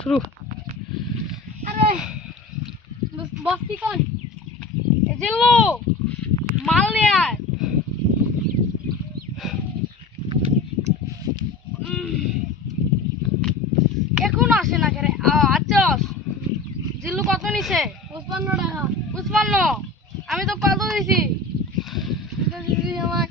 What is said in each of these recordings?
শুরু। আরে বস্তি কোন এ জিল্লু মাল নিয়ে আয়। উম, এখন আসে না কেরে আচ্ছা জিল্লু কত নিছে? পঁচপান্ন টাকা। পঁচপান্ন? আমি তো কত দিছি? আমার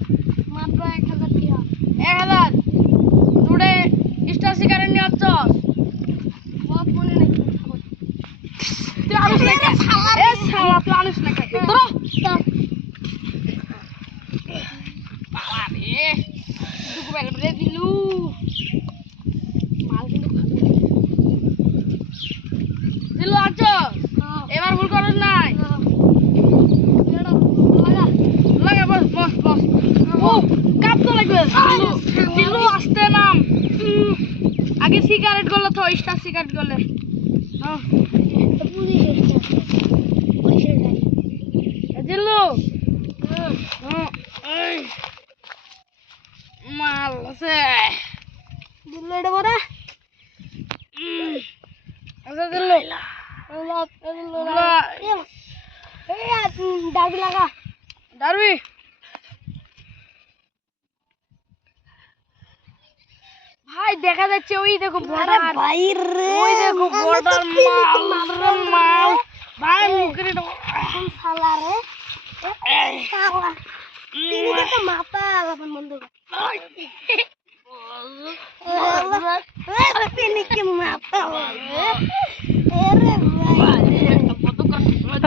দুটো প্যাকেট রে দিলু। মাল কিন্তু দিলু, নাই। লাগা বস বস বস। ও কাপ তো লাগবে দিলু, আসতে নাম। আগে সিগারেট করলে তো স্টার সিগারেট করলে হ্যাঁ দিল্লু মাল আছে দিল্লু এটা বড়া। আচ্ছা দিল্লু। ডারবি লাগা। ডারবি ভাই দেখা যাচ্ছে ওই দেখো বর্ডার। ওই দেখো বর্ডার মাল রে মাল। ভাই মুখের এটা শালা রে? শালা। তিনি মাথা আলাপন বন্ধ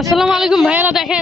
আসসালামু আলাইকুম ভাইয়ারা দেখেন